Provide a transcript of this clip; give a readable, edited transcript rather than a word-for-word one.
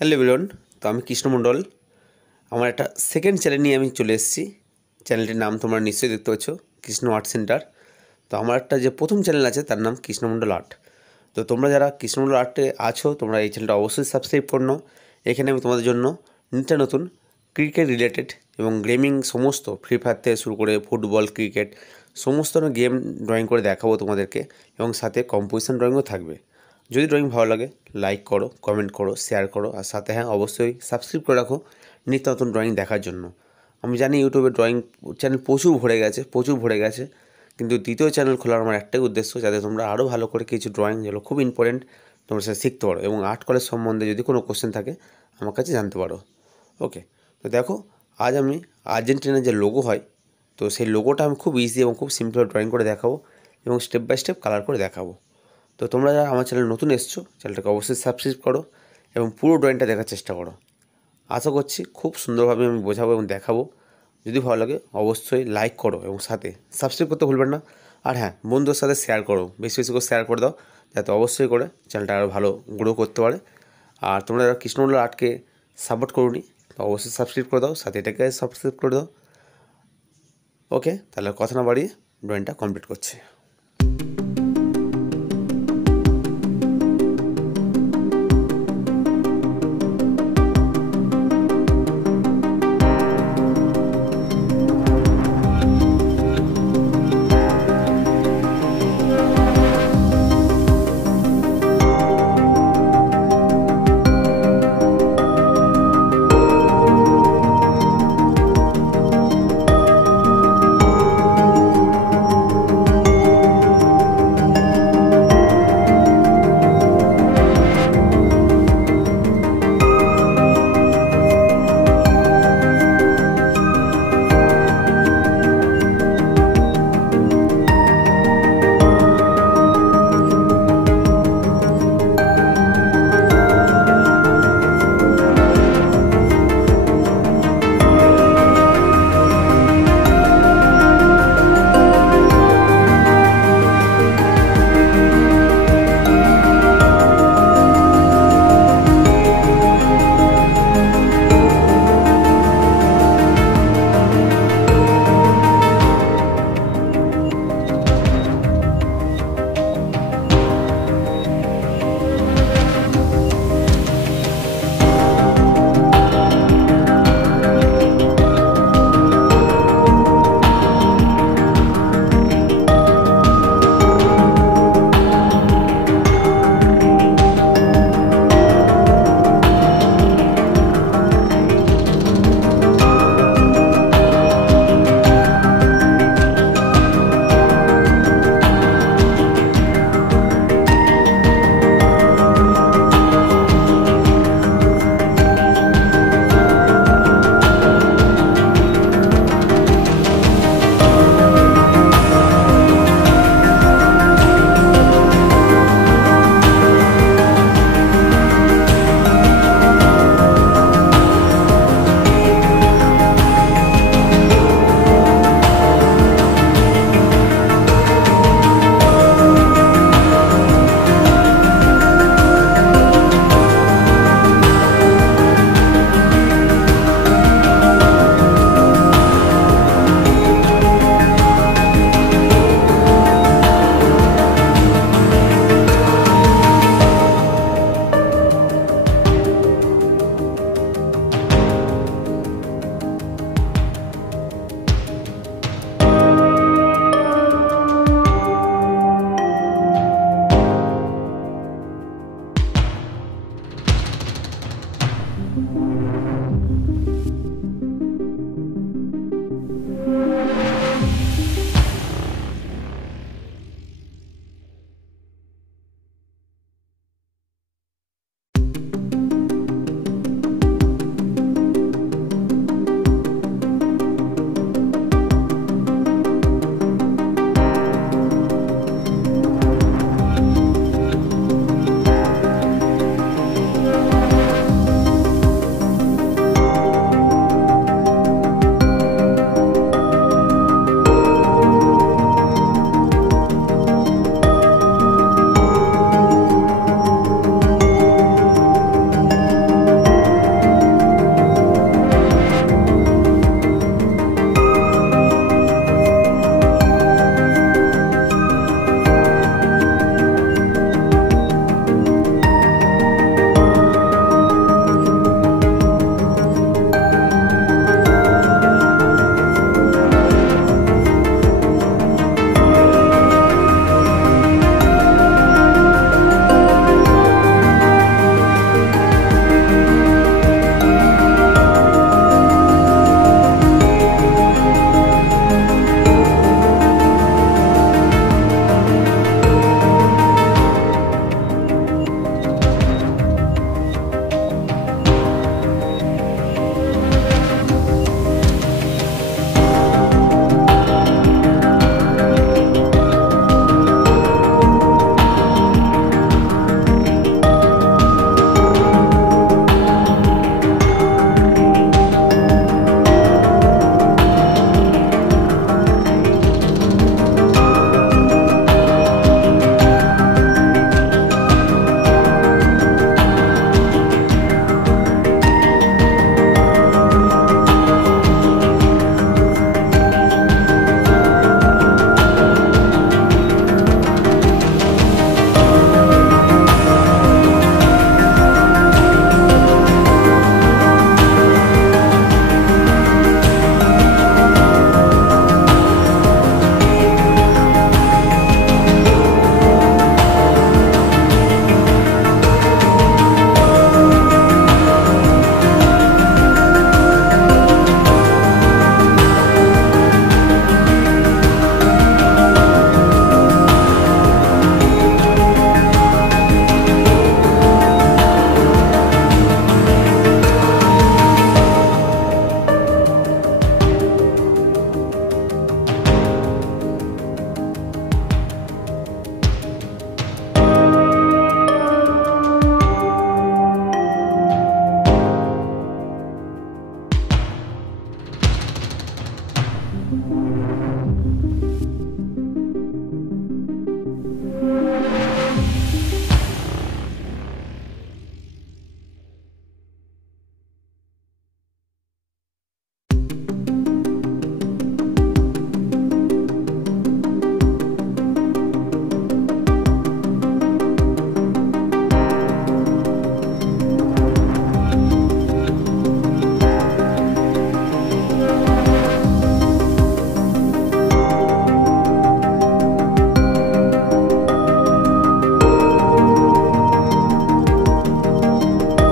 Hello everyone, তো আমি কৃষ্ণ মণ্ডল। আমার একটা সেকেন্ড চ্যানেল নিয়ে আমি চলে এসেছি। চ্যানেলটির নাম তোমরা নিশ্চয়ই দেখতে পাচ্ছ, কৃষ্ণ আর্ট সেন্টার। তো আমার একটা যে প্রথম চ্যানেল আছে তার নাম কৃষ্ণমণ্ডল আর্ট। তো তোমরা যারা কৃষ্ণমণ্ডল আর্টে আছো তোমরা এই চ্যানেলটা অবশ্যই সাবস্ক্রাইব করে নাও। এখানে আমি তোমাদের জন্য নিত্য নতুন ক্রিকেট রিলেটেড এবং গেমিং সমস্ত ফ্রি ফায়ার থেকে শুরু করে ফুটবল, ক্রিকেট সমস্ত গেম ড্রয়িং করে দেখাবো তোমাদেরকে, এবং সাথে কম্পোজিশন ড্রয়িংও থাকবে। যদি ড্রয়িং ভালো লাগে লাইক করো, কমেন্ট করো, শেয়ার করো, আর সাথে হ্যাঁ অবশ্যই সাবস্ক্রাইব করে রাখো নিত্য নতুন ড্রয়িং দেখার জন্য। আমি জানি ইউটিউবে ড্রয়িং চ্যানেল প্রচুর ভরে গেছে, কিন্তু দ্বিতীয় চ্যানেল খোলার আমার একটাই উদ্দেশ্য, যাতে তোমরা আরও ভালো করে কিছু ড্রয়িং, যেগুলো খুব ইম্পর্টেন্ট, তোমরা সেটা শিখতে পারো এবং আর্ট কলেজ সম্বন্ধে যদি কোনো কোশ্চেন থাকে আমার কাছে জানতে পারো। ওকে, তো দেখো, আজ আমি আর্জেন্টিনার যে লোগো হয়, তো সেই লোগোটা আমি খুব ইজি এবং খুব সিম্পল ড্রয়িং করে দেখাবো এবং স্টেপ বাই স্টেপ কালার করে দেখাবো। তো তোমরা যারা আমার চ্যানেল নতুন এসছো, চ্যানেলটাকে অবশ্যই সাবস্ক্রাইব করো এবং পুরো ড্রয়িংটা দেখার চেষ্টা করো। আশা করছি খুব সুন্দরভাবে আমি বোঝাবো এবং দেখাবো। যদি ভালো লাগে অবশ্যই লাইক করো এবং সাথে সাবস্ক্রাইব করতে ভুলবেন না। আর হ্যাঁ, বন্ধুদের সাথে শেয়ার করো, বেশি বেশি করে শেয়ার করে দাও, যাতে অবশ্যই করে চ্যানেলটা আরও ভালো গ্রো করতে পারে। আর তোমরা যারা কৃষ্ণমণ্ডল আর্টকে সাপোর্ট করোনি, তো অবশ্যই সাবস্ক্রাইব করে দাও, সাথে এটাকে সাবস্ক্রাইব করে দাও। ওকে, তাহলে কথা না বাড়িয়ে ড্রয়িংটা কমপ্লিট করছি।